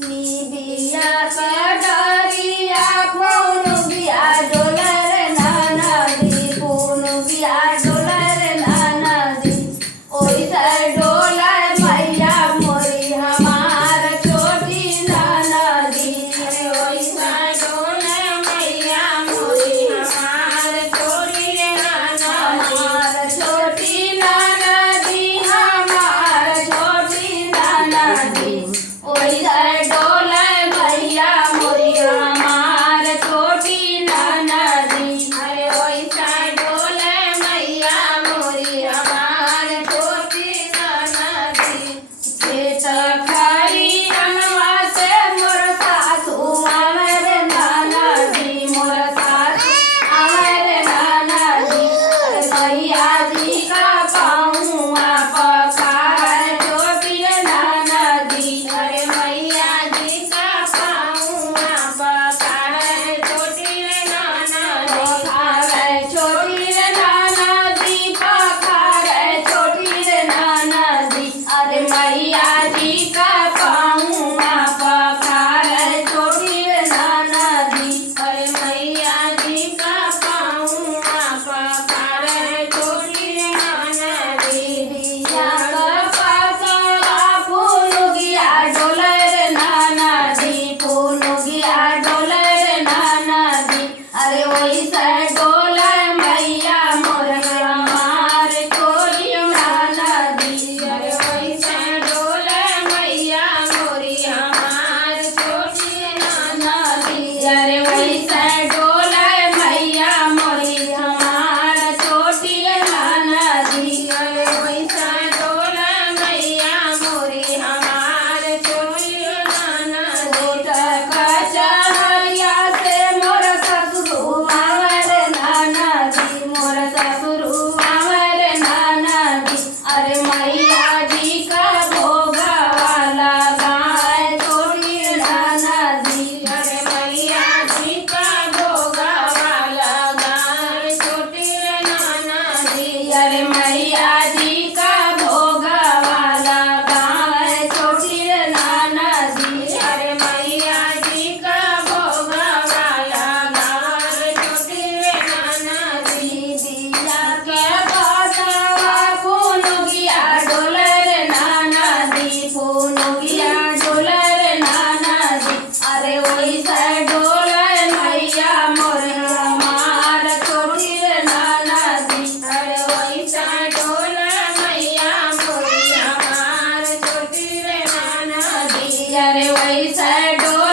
निबिया का डरिया पुनुगिया डोलर नदी पुनुगिया डोलर नदी ओइसे डोलर मैया मोरी हमार छोटी नदी ओइसे डोलर मैया मोरी हमार छोटी नदी हमार छोटी नदी हमार छोटी नदी ओइसे डोलर मैया मोरी हमार छोटी नदी अरे ओइसे डोलर मैया मोरी हमार छोटी नदी खेत खरी अनवा से मोर सासू अमर नदी मोर सासू अमर नदी मैया जी का पाऊँ पखार छोटी नदी अरे मैया जी का पाऊँ पखार छोटी नदी छोटी नदी पखार छोटी नदी अरे मैया जी का पाऊँ पखार छोटी नदी अरे मैया जी का पाऊँ पखार छोटी नदी दिया का पासवा पुनुगिया डोलर नदी पुनुगिया डोलर नदी अरे ओइसे डोलर मैया मोर हमार छोटी नदी अरे ओइसे डोलर मैया मोरी हमार छोटी नदी अरे ओइसे डोलर मैया मोरी हमार छोटी नदी अरे ओइसे डोलर मैया मोरी हमार छोटी नदी कचहरिया से मोर ससुरु अमर नदी मोर ससुरु अमर नदी अरे मैया जी का भोगवा लगाए छोटी नदी अरे मैया जी का भोगवा लगाए छोटी नदी अरे मैया जी का भोगवा लगाए छोटी नदी अरे मैया जी का भोगवा लगाए छोटी नदी दिया के पासवा पुनुगिया डोलर नदी पुनुगिया डोलर नदी अरे ओइसे डोलर मैया मोर हमार छोटी नदी अरे ओइसे डोलर मैया मोरी हमार छोटी नदी अरे ओइसे डोलर